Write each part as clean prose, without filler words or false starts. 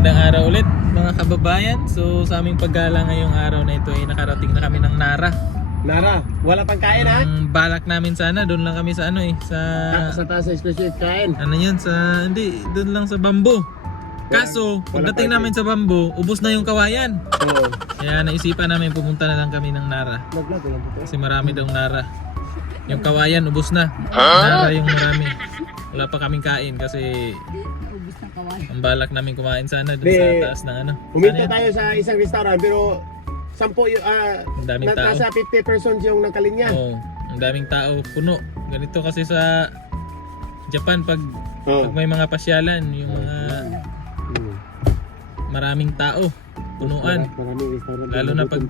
Magandang araw ulit mga kababayan. So sa aming paggala ngayong araw na ito ay nakarating na kami ng Nara. Nara, wala pang kain ha? Ang balak namin sana, doon lang kami sa ano Sa taas sa specific kain. ano yun, hindi, doon lang sa Bamboo. Kaso, pagdating namin sa Bamboo, ubos na yung kawayan. Oo. Kaya naisipan namin pumunta na lang kami ng Nara. Nag-vlog lang dito. Kasi marami daw Nara. Yung kawayan, ubos na. Nara yung marami. Wala pa kaming kain kasi ang balak namin kumain sana doon sa taas ng ano. Pumunta Ano yan? tayo sa isang restaurant pero 10 Ang daming tao. nasa 50 persons yung nagkalinya. Oo, ang daming tao, puno. Ganito kasi sa Japan pag may mga pasyalan, yung mga maraming tao, punuan. Maraming restaurant. Lalo na pag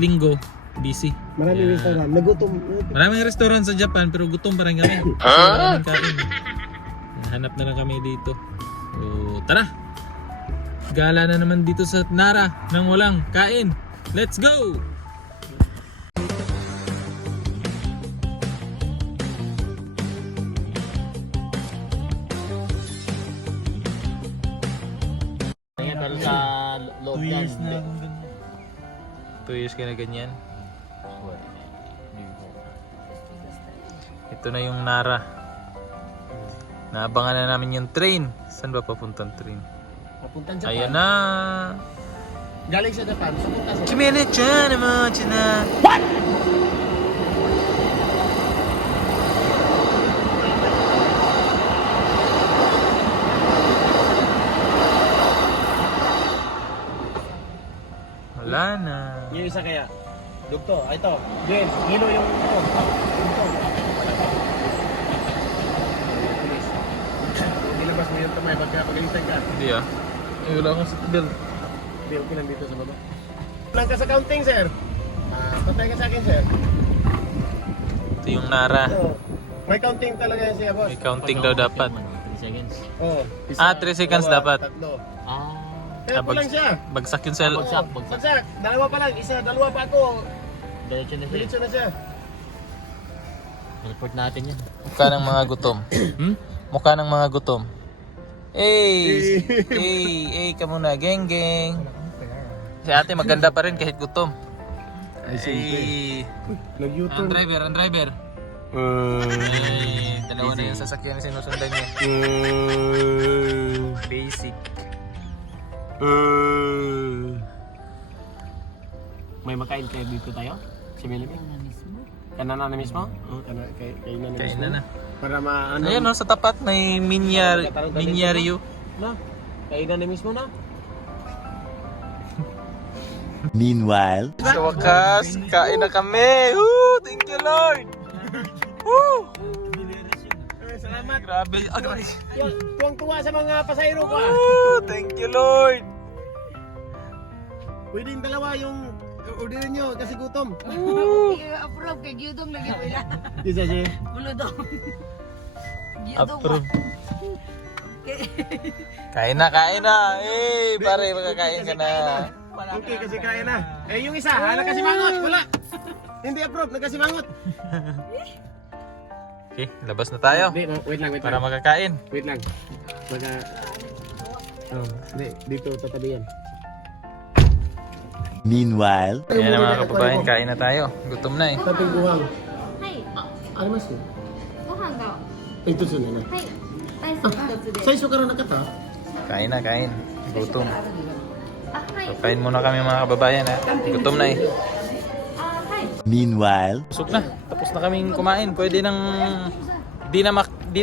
linggo, busy. Maraming Kaya, restaurant. Nagutom. maraming restaurant sa Japan pero gutom pa rin kami. Kasi maraming kain. Hanap na lang kami dito. So, tara! Gala na naman dito sa Nara nang walang kain. Let's go! Ayan, pero sa loob 2 yan, years na hindi. akong ganyan. 2 years ka na ganyan. Ito na yung Nara. Naabangan na namin yung train. Saan ba papuntang train? Papuntan Japan. Ayan na! Galing sa Japan. Papunta sa Chiminechan naman, China! Wala na. Yung isa kaya. Dugto. Ito. Glenn. Hilo yung ito. Nilabas mo yung tamay. Ba't kaya pagalitan ka? Hindi ah. Ay, wala akong seatbelt. Hindi, okay lang dito sa baba. Lang ka sa counting, sir. Patay ka sa akin, sir. Ito yung Nara. Oo. May counting talaga yan siya, boss. May counting daw dapat. 3 seconds. Oo. 3 seconds dapat. Tatlo. Ah, Kaya po lang siya. Bagsak yung cell. Bagsak. Bagsak. Dalawa pa lang. Dalawa pa ako. diretso na siya. Diretso na siya. Report natin yan. Mukha ng mga gutom. Mukha ng mga gutom. Ka muna, geng geng. Si ate maganda pa rin kahit gutom. Nag-U-turn. Ang driver. Dalawa na yung sasakyan na sinusundan niya. Basic. May makain kayo dito tayo? Si Melanie? Kanana na mismo? Oo, kayo na mismo. Kain na. Para maano. Ayan sa tapat may Minyaryo. Na? Kainan na mismo na? Meanwhile, Sa wakas, kain na kami. Woo! Thank you Lord. Woo! Salamat. Grabe. Agray. Tuwang-tuwa sa mga pasahero ko ah. Woo! Thank you Lord. Pwedeng dalawa yung orderin nyo kasi gutom. Approve kay Gyudong lagi ko yan. Isa siya. Bulodong. Gyudong. Approve. Kain na. Pare, makakain ka na. Okay kasi kaya na. Yung isa, nagkasimangot. Wala. Hindi approve, nagkasimangot. Okay, labas na tayo. Hindi, wait lang. Para makakain. Wait lang. Hindi, dito tatabi yan. meanwhile, Ayan na mga kababayan, kain na tayo. Gutom na eh. Taping buhang. はい。 Ano mas yun? ご飯が。 Ito sunod na. はい。ライス一つで。 Sa iso ka rin nakata? Kain na. Gutom. あ、はい。 So, kain muna kami mga kababayan ha. Gutom na eh. あ、はい。 meanwhile, Busog na. Tapos na kaming kumain. Pwede nang di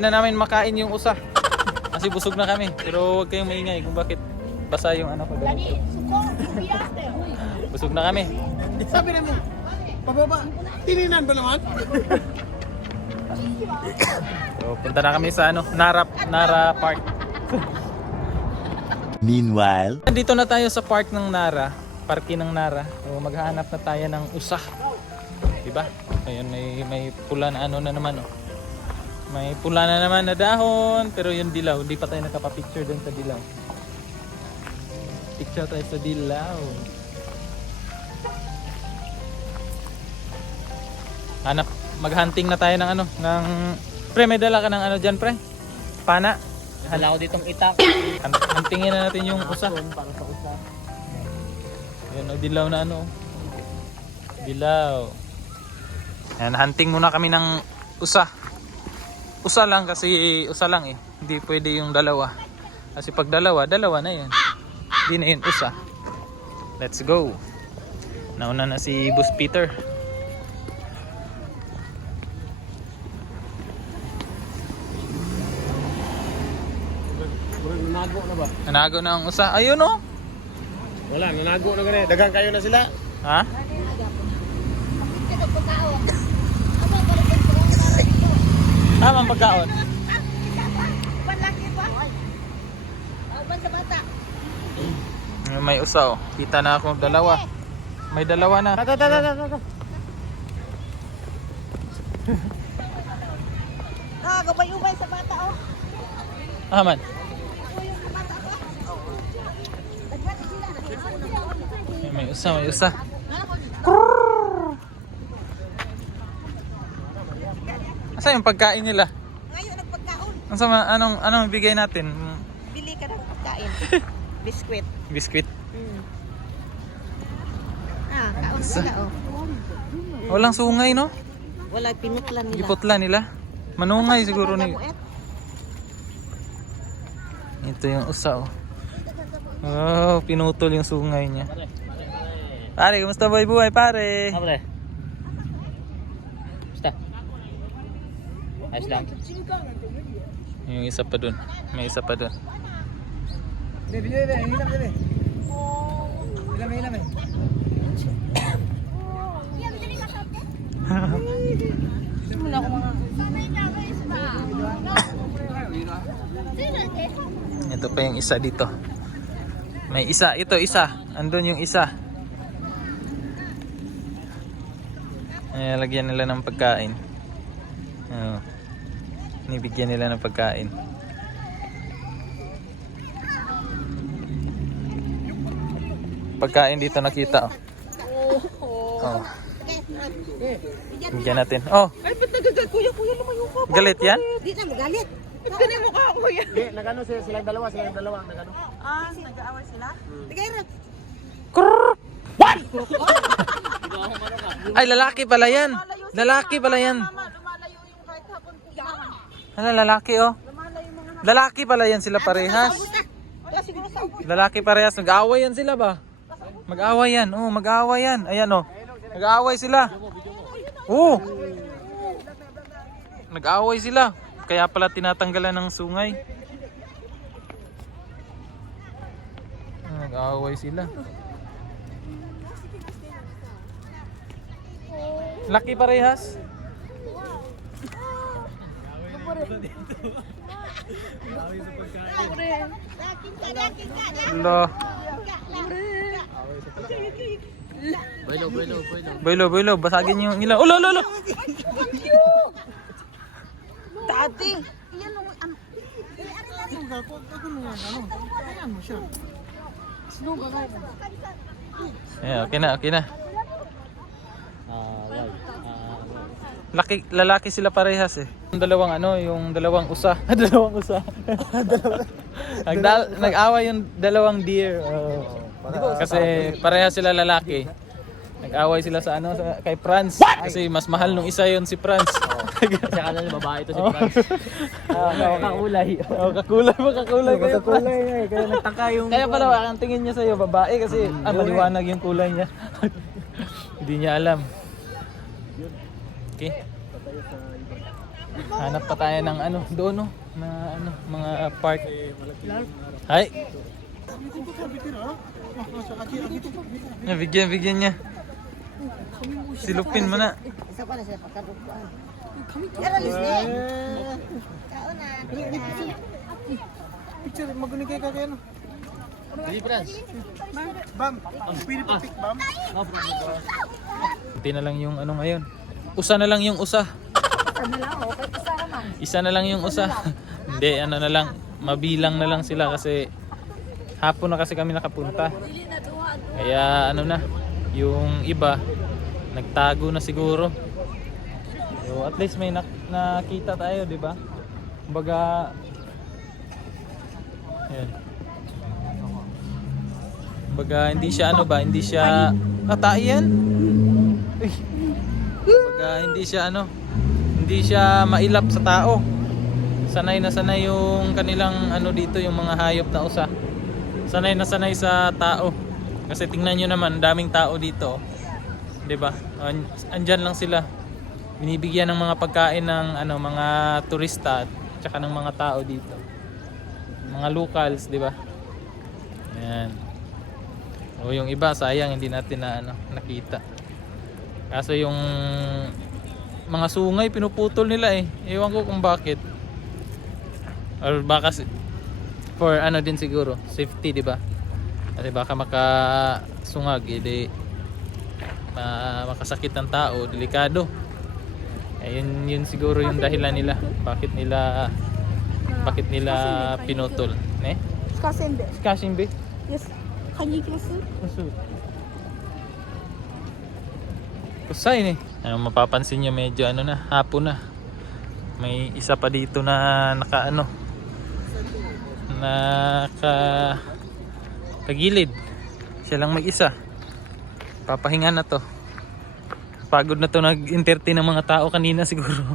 na namin makain yung usa. Kasi busog na kami. Pero huwag kayong maingay kung bakit basa yung ano pa. Busog na kami. Sabi namin, pababa. Tininan ba naman? So, punta na kami sa Nara Park. meanwhile, Dito na tayo sa park ng Nara. Parke ng Nara. So, maghahanap na tayo ng usa. Diba? Ayun, may pula na ano na naman oh. May pula na naman na dahon, pero yung dilaw, hindi pa tayo nakapapicture dun sa dilaw. Picture tayo sa dilaw. Hanap, maghunting na tayo ng ano, ng pre, may dala ka ng ano dyan pre? Pana? Hala ako ditong itak. Hantingin na natin yung usa. Para sa usa. Yan, dilaw na ano. Dilaw. Yan, hunting muna kami ng usa. Usa lang kasi usa lang eh. Hindi pwede yung dalawa. Kasi pag dalawa, dalawa na yan. Hindi na yun usa. Let's go. Nauna na si Boss Peter. Nanago na ba? Nanago na ang usa. Ayun oh. Wala, nanago na ganun. Dagang kayo na sila. Ha? Ang pagkaon. May usa oh. Kita na ako dalawa. May dalawa na. Gabay-ubay sa bata, oh. Aman. May usa, may usa. Asa yung pagkain nila? Ngayon, nagpagkaon. Anong bigay natin? Bili ka ng pagkain. Biskwit. Biskuit. Kaon sila, oh. Walang sungay no? Wala, pinutlan nila. Giputla nila. Manungay siguro ni. Ito yung usa oh. Oh, pinutol yung sungay niya. Pare, kumusta buhay pare? Apa deh? Basta. Ayos lang. Yung isa pa dun. May isa pa dun. Ito pa yung isa dito. May isa, ito isa. Andun yung isa. Ay, lagyan nila ng pagkain. Oh. Nibigyan nila ng pagkain. Pagkain dito nakita. Oh. Bigyan natin. Oh, Ay, ba't nagagal? Kuya, lumayo ka. galit yan? Di na magalit. Ba't ganun mo ka, kuya? Hindi, nagano silang dalawa, nagano. Nag-aaway sila? Tigay rin. Ay, lalaki pala yan. Lalaki pala yan. Lumalayo yung kahit hapon kuya. Hala, lalaki oh. Lalaki pala yan sila parehas. Wala siguro sa Lalaki parehas. Mag-aaway yan sila ba? Mag-aaway yan. Oh, mag-aaway yan. Ayan oh. Nag-aaway sila. Oh. Nag-aaway sila. Kaya pala tinatanggalan ng sungay. Nag-aaway sila. Laki parehas. Lo. Boylo, basagin yung ilaw. Ulo. Dati. Yeah, okay na. Wag. Lalaki sila parehas eh. Yung dalawang usa. dalawang usa. Nag-away yung dalawang deer. Kasi parehas sila lalaki. Nag-away sila sa kay Franz. Kasi mas mahal nung isa yon si Franz. Kasi akala nila babae ito si Franz. Kakulay. Kakulay kay Franz. Kaya nagtaka yung... Kaya pala ang tingin niya sa'yo babae kasi maliwanag yung kulay niya. Hindi niya alam. Okay. Hanap pa tayo ng doon na mga park. Hay. Bigyan niya. Silupin mo na. Isa pa na sila pagkabukuan. Yan alis na eh. Kaon na. Picture, magunin kayo kaya no? Hindi Franz. Bam! Pili pa pick, bam! Hindi na lang yung ngayon. Usa na lang yung usa. Isa na lang yung usa. Hindi, na lang. Mabilang na lang sila kasi hapon na kasi kami nakapunta. Kaya yung iba nagtago na siguro. So at least may nakita tayo, 'di ba? Kumbaga Ayan. Baga hindi siya ano ba, hindi siya tae yan. Uy. Baga hindi siya ano, hindi siya mailap sa tao. Sanay na sanay yung kanilang ano dito, yung mga hayop na usa. Sanay na sanay sa tao. Kasi tingnan nyo naman, daming tao dito. 'Di ba? Andyan lang sila. Binibigyan ng mga pagkain ng ano, mga turista at saka ng mga tao dito. Mga locals, 'di ba? Ayan. O yung iba sayang hindi natin na ano, nakita. Kaso yung mga sungay pinuputol nila eh. Ewan ko kung bakit. Or baka for ano din siguro, safety, 'di ba? Kasi baka makasungag, edi makasakit ng tao, delikado. Ayun yun siguro yung dahilan nila bakit nila pinutol. Ne? スカセンベイ Skashing Bay. です買いに行きます Kusay ni. Ano mapapansin niyo medyo ano na, hapon na. May isa pa dito na kagilid. Siya lang mag-isa. Papahinga na to. Pagod na to nag-entertain ng mga tao kanina siguro.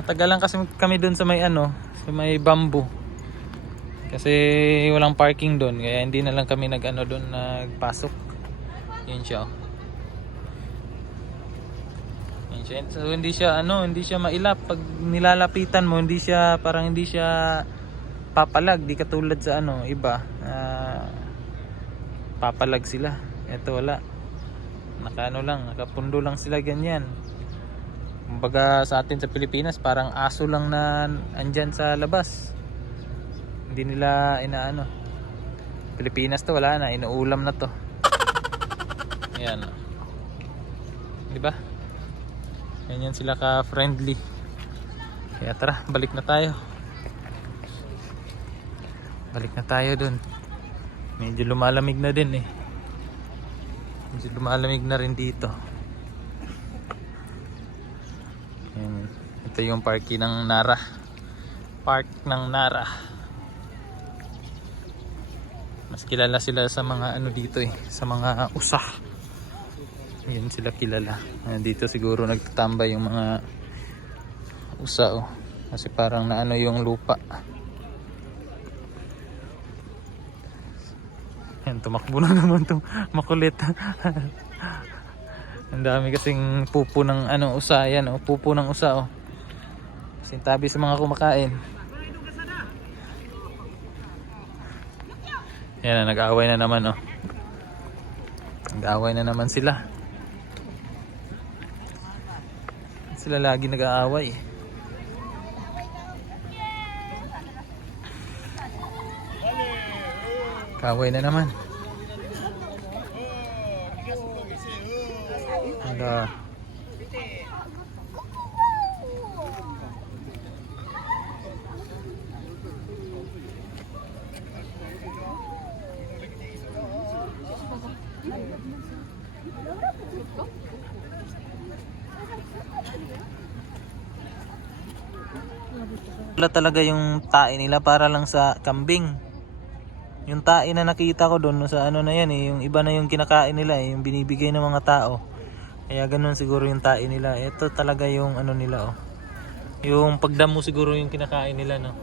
Matagal lang kasi kami doon sa may ano, sa may bamboo. Kasi walang parking doon, kaya hindi na lang kami nag-ano doon, nagpasok. Yun siya. Oh. Yun siya. So hindi siya ano, hindi siya mailap pag nilalapitan mo, hindi siya papalag, di katulad sa ano, iba. Papalag sila. Ito wala. Nakapundo lang sila ganyan. Kumbaga sa atin sa Pilipinas parang aso lang na andyan sa labas. Hindi nila inaano. Pilipinas to wala na, inuulam na to. Ayan. 'Di ba? Ganyan sila ka-friendly. Kaya tara, balik na tayo. Balik na tayo dun. Medyo lumalamig na din eh. Medyo lumalamig na rin dito. Ayan. Ito yung parking ng Nara. Park ng Nara. Mas kilala sila sa mga ano dito eh, sa mga usah. Ayan sila kilala. Dito siguro nagtatambay yung mga usa oh. Kasi parang naano yung lupa. Yan, tumakbo na naman itong makulit. Ang dami kasing pupo ng ano, usa. Yan oh, pupo ng usa oh. Sintabi sa mga kumakain. Yan, nag-aaway na naman oh. Nag-aaway na naman sila. Sila lagi nag-aaway. Kaway na naman. Hala. Wala talaga yung tae nila para lang sa kambing. Yung tae na nakita ko doon sa ano na yan eh, yung iba na yung kinakain nila eh, yung binibigay ng mga tao. Kaya ganun siguro yung tae nila. Ito talaga yung ano nila oh. Yung pagdamo siguro yung kinakain nila no.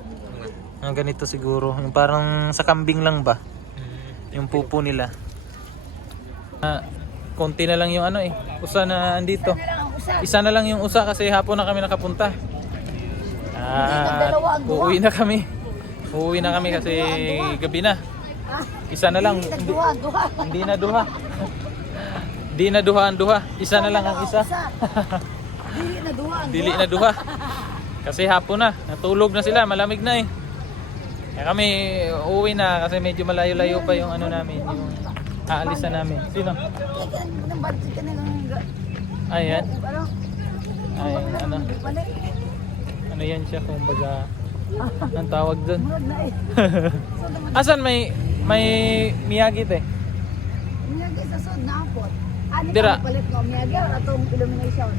Ganito siguro, yung parang sa kambing lang ba? Yung pupo nila. Konti na lang yung ano eh, usa na andito. Isa na lang yung usa kasi hapon na kami nakapunta. Uuwi na kami. Uuwi na kami kasi gabi na. Isa na lang. Hindi na duha. Hindi na duha ang duha. Isa na lang ang isa. Dili na duha. Kasi hapon na. Natulog na sila. Malamig na eh. Kaya kami uuwi na kasi medyo malayo-layo pa yung ano namin. Yung aalisan namin. Sino? Ayan. Ay, ano. Ano yan siya kumbaga. Ang tawag doon. Asan may Miyagi te? Miyagi sa sud na apot. Ani Dira. ka palit mo Miyagi or atong illumination.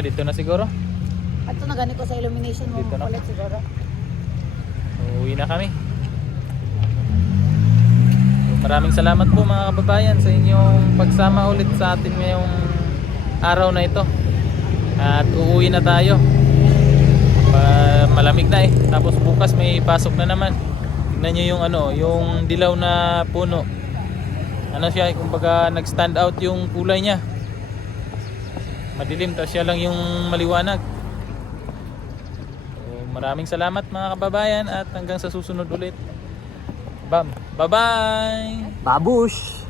Dito na siguro? Ato na ganito sa illumination mo Dito na. palit siguro. Uwi na kami. maraming salamat po mga kababayan sa inyong pagsama ulit sa atin ngayong araw na ito. At uuwi na tayo. Malamig na eh. Tapos bukas may pasok na naman. Tignan nyo yung ano, yung dilaw na puno. Ano siya, kumbaga nag-stand out yung kulay niya. Madilim, tapos siya lang yung maliwanag. So, maraming salamat mga kababayan at hanggang sa susunod ulit. Bam. Bye-bye! Babush!